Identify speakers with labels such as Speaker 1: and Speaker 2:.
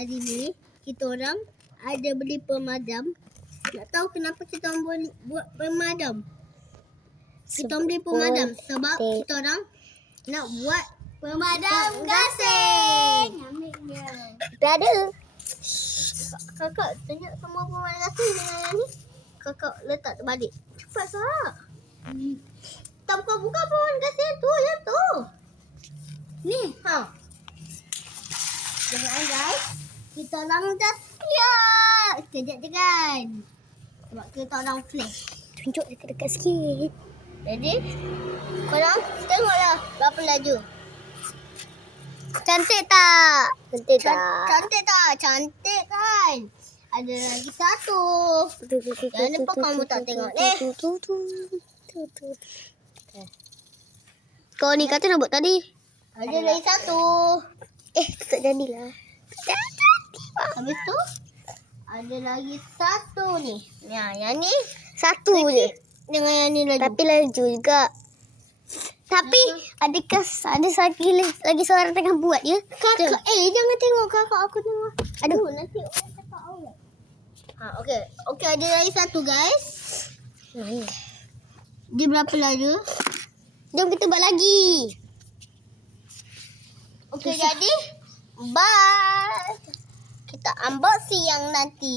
Speaker 1: hari ni kita orang ada beli pemadam. Nak tahu kenapa kita orang beli, buat pemadam? Kita orang beli pemadam sebab kita orang nak buat pemadam gasing. Ambil dia.
Speaker 2: Dah ada.
Speaker 1: Kakak tunjuk semua pemadam gasing dengan yang ni. Kakak letak terbalik. Cepat Sarah. Tak buka-buka pemadam gasing tu. Yang tu. Ni. Ha. Jangan guys. Kita orang dah siap. Sekejap je kan. Sebab kita orang flash.
Speaker 2: Tunjuk dekat-dekat sikit.
Speaker 1: Jadi, korang tengoklah berapa laju. Cantik tak?
Speaker 2: Nanti
Speaker 1: Can-
Speaker 2: tak.
Speaker 1: Cantik tak? Cantik kan? Ada lagi satu. Jangan lupa kamu tak tengok ni.
Speaker 2: Kau ni kata nak buat tadi.
Speaker 1: Ada lagi satu.
Speaker 2: Eh, tak jadilah. Tak
Speaker 1: Habis tu, ada lagi satu ni. Ya, yang ni
Speaker 2: Satu je.
Speaker 1: dengan yang ni laju.
Speaker 2: Tapi laju juga. Tapi adakah ada lagi lagi seorang tengah buat ya?
Speaker 1: Kakak, eh jangan tengok kakak aku tengok.
Speaker 2: Aduh.
Speaker 1: Aduh, nanti orang cakap awak. Ha, okey. Okey, ada lagi satu guys.
Speaker 2: Hmm.
Speaker 1: Dia berapa laju?
Speaker 2: Jom kita buat lagi.
Speaker 1: Okey, jadi bye. Unboxing yang nanti.